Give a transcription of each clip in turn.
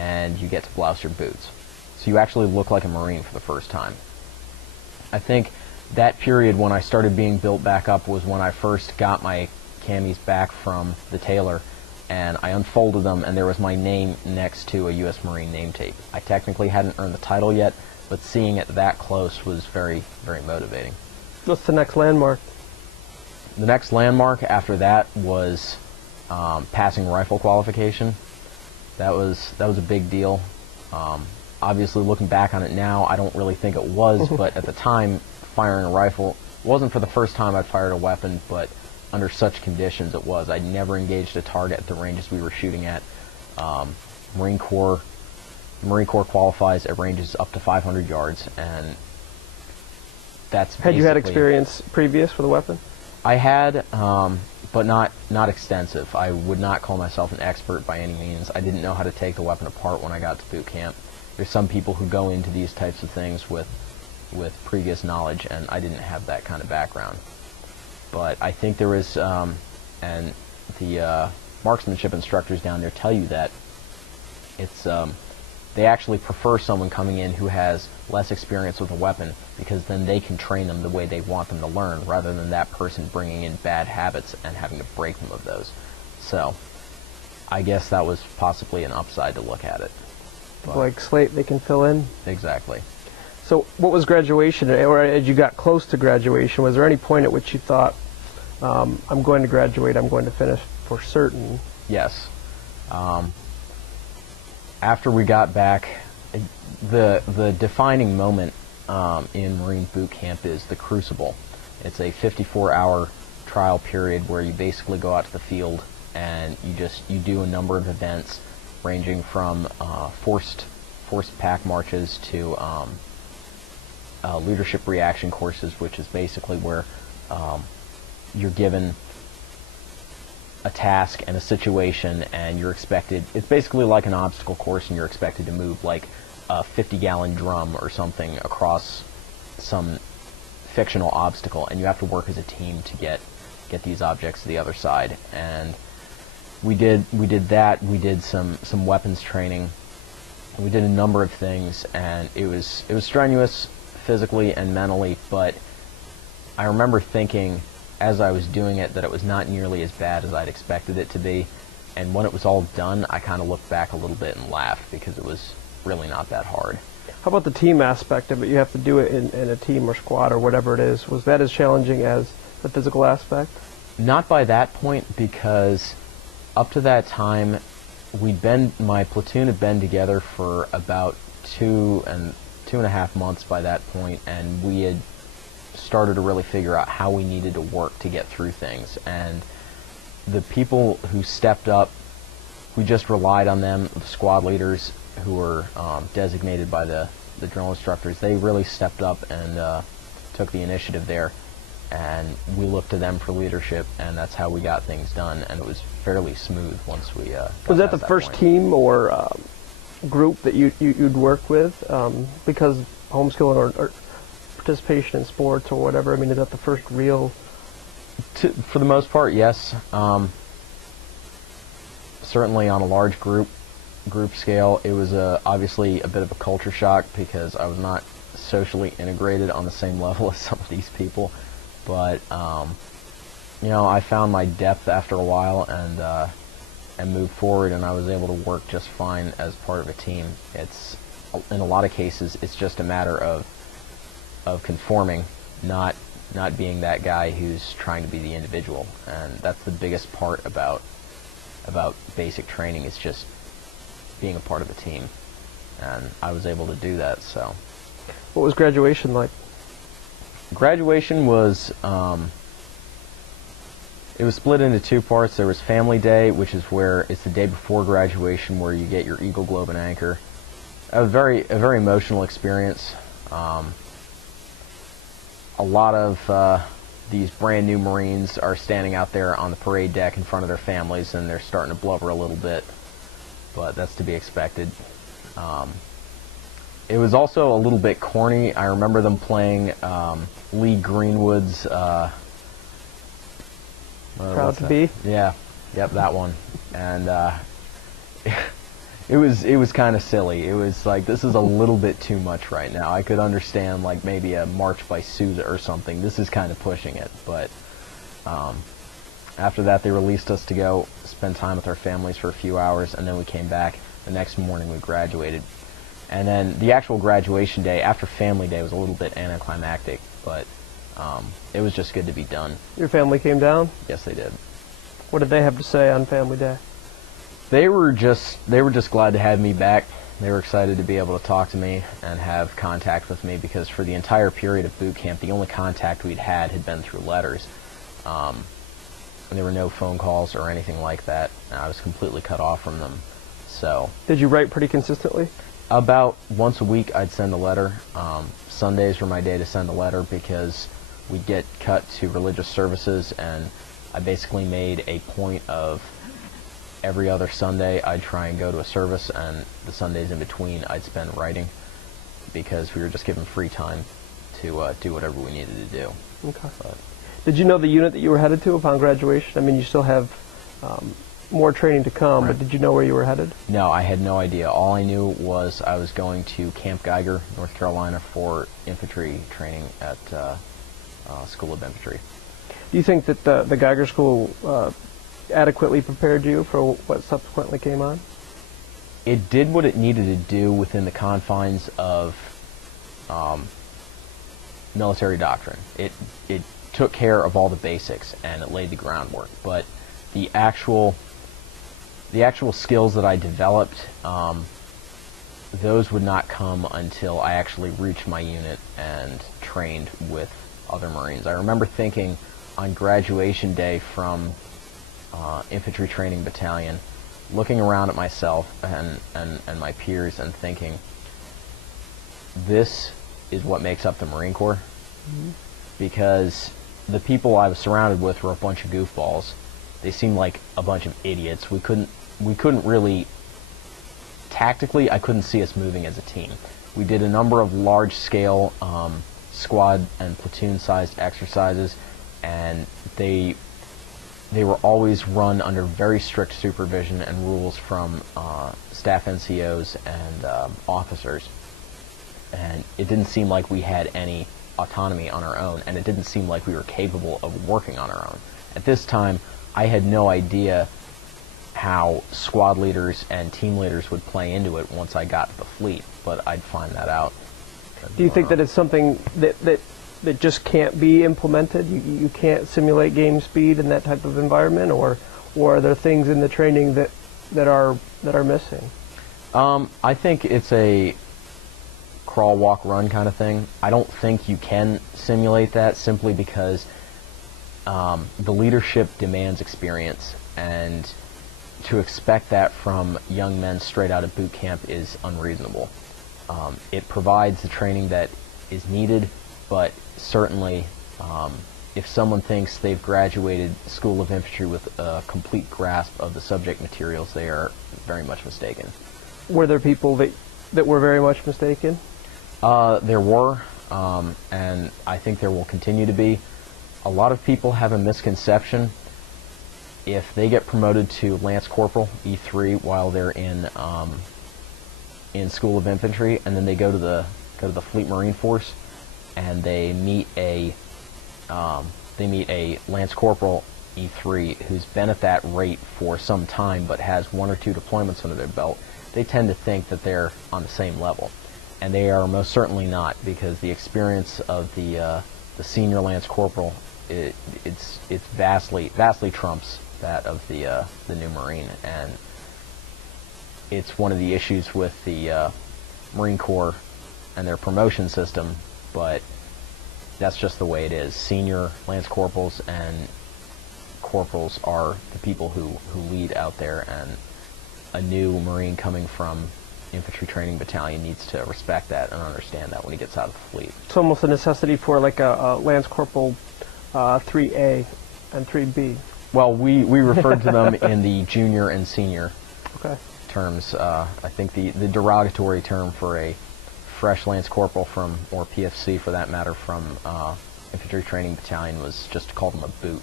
and you get to blouse your boots. So you actually look like a Marine for the first time. I think that period when I started being built back up was when I first got my camis back from the tailor, and I unfolded them, and there was my name next to a U.S. Marine name tape. I technically hadn't earned the title yet, but seeing it that close was very, very motivating. What's the next landmark? The next landmark after that was passing rifle qualification. That was a big deal. Obviously, looking back on it now, I don't really think it was, but at the time, firing a rifle wasn't for the first time I'd fired a weapon, but under such conditions it was. I'd never engaged a target at the ranges we were shooting at. Marine Corps qualifies at ranges up to 500 yards, and that's basically... Had you had experience previous with a weapon? I had, but not extensive. I would not call myself an expert by any means. I didn't know how to take the weapon apart when I got to boot camp. There's some people who go into these types of things with previous knowledge, and I didn't have that kind of background. But I think there is, and the marksmanship instructors down there tell you that it's, they actually prefer someone coming in who has less experience with a weapon, because then they can train them the way they want them to learn, rather than that person bringing in bad habits and having to break them of those. So I guess that was possibly an upside to look at it. But like slate they can fill in? Exactly. So what was graduation, or as you got close to graduation, was there any point at which you thought, I'm going to graduate, I'm going to finish for certain? Yes. After we got back, the defining moment in Marine boot camp is the Crucible. It's a 54-hour trial period where you basically go out to the field and you do a number of events ranging from forced pack marches to leadership reaction courses, which is basically where you're given a task and a situation, and you're expected, it's basically like an obstacle course, and you're expected to move like a 50-gallon drum or something across some fictional obstacle, and you have to work as a team to get these objects to the other side. And we did that. We did some weapons training. We did a number of things, and it was strenuous physically and mentally, but I remember thinking as I was doing it that it was not nearly as bad as I'd expected it to be, and when it was all done, I kind of looked back a little bit and laughed, because it was really not that hard. How about the team aspect of it? You have to do it in a team or squad or whatever it is. Was that as challenging as the physical aspect? Not by that point, because up to that time, my platoon had been together for about 2.5 months by that point, and we had started to really figure out how we needed to work to get through things. And the people who stepped up, we just relied on them. The squad leaders who were designated by the drill instructors, they really stepped up and took the initiative there, and we looked to them for leadership, and that's how we got things done, and it was fairly smooth once we got Was that the first point. Team or group that you'd work with? Because homeschooling or participation in sports or whatever, I mean, is that the first real... For the most part, yes. Certainly on a large group scale, it was obviously a bit of a culture shock, because I was not socially integrated on the same level as some of these people. But you know, I found my depth after a while and moved forward, and I was able to work just fine as part of a team. It's, in a lot of cases, it's just a matter of conforming, not being that guy who's trying to be the individual. And that's the biggest part about basic training, is just being a part of a team, and I was able to do that. So what was graduation like? Graduation was it was split into two parts. There was Family Day, which is where it's the day before graduation, where you get your Eagle, Globe, and Anchor. A very emotional experience. A lot of these brand new Marines are standing out there on the parade deck in front of their families, and they're starting to blubber a little bit, but that's to be expected. It was also a little bit corny. I remember them playing Lee Greenwood's Proud to Be? Yeah, yep, that one. And It was kind of silly. It was like, this is a little bit too much right now. I could understand like maybe a march by Sousa or something. This is kind of pushing it. But after that, they released us to go spend time with our families for a few hours, and then we came back. The next morning we graduated. And then the actual graduation day, after Family Day, was a little bit anticlimactic, but it was just good to be done. Your family came down? Yes, they did. What did they have to say on Family Day? They were just glad to have me back. They were excited to be able to talk to me and have contact with me, because for the entire period of boot camp, the only contact we'd had been through letters. And there were no phone calls or anything like that. I was completely cut off from them. So, did you write pretty consistently? About once a week I'd send a letter. Sundays were my day to send a letter because we'd get cut to religious services, and I basically made a point of every other Sunday I'd try and go to a service, and the Sundays in between I'd spend writing, because we were just given free time to do whatever we needed to do. Okay. Did you know the unit that you were headed to upon graduation? I mean, you still have more training to come, right. But did you know where you were headed? No, I had no idea. All I knew was I was going to Camp Geiger, North Carolina, for infantry training at School of Infantry. Do you think that the Geiger School adequately prepared you for what subsequently came on? It did what it needed to do within the confines of military doctrine. It took care of all the basics, and it laid the groundwork. But the actual skills that I developed, those would not come until I actually reached my unit and trained with other Marines. I remember thinking on graduation day from infantry training battalion, looking around at myself and my peers and thinking, this is what makes up the Marine Corps. Mm-hmm. Because the people I was surrounded with were a bunch of goofballs. They seemed like a bunch of idiots. We couldn't really, tactically, I couldn't see us moving as a team. We did a number of large-scale squad and platoon-sized exercises, and they were always run under very strict supervision and rules from staff NCOs and officers. And it didn't seem like we had any autonomy on our own, and it didn't seem like we were capable of working on our own. At this time, I had no idea how squad leaders and team leaders would play into it once I got to the fleet, but I'd find that out. Do you think that it's something that just can't be implemented? You can't simulate game speed in that type of environment, or are there things in the training that are missing? I think it's a crawl, walk, run kind of thing. I don't think you can simulate that, simply because the leadership demands experience, and to expect that from young men straight out of boot camp is unreasonable. It provides the training that is needed, but certainly if someone thinks they've graduated School of Infantry with a complete grasp of the subject materials, they are very much mistaken. Were there people that were very much mistaken? There were, and I think there will continue to be. A lot of people have a misconception. If they get promoted to Lance Corporal, E3, while they're in School of Infantry, and then they go to the Fleet Marine Force, and they meet a Lance Corporal E3 who's been at that rate for some time but has 1 or 2 deployments under their belt, they tend to think that they're on the same level. And they are most certainly not, because the experience of the senior Lance Corporal, it's vastly trumps that of the new Marine, and it's one of the issues with the Marine Corps and their promotion system, but that's just the way it is. Senior Lance Corporals and Corporals are the people who lead out there, and a new Marine coming from infantry training battalion needs to respect that and understand that when he gets out of the fleet. It's almost a necessity for like a Lance Corporal 3A and 3B. Well, we referred to them in the junior and senior terms. I think the derogatory term for a fresh Lance Corporal from, or PFC for that matter, from infantry training battalion was just to call them a boot.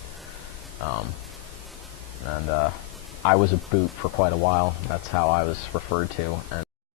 And I was a boot for quite a while. That's how I was referred to. And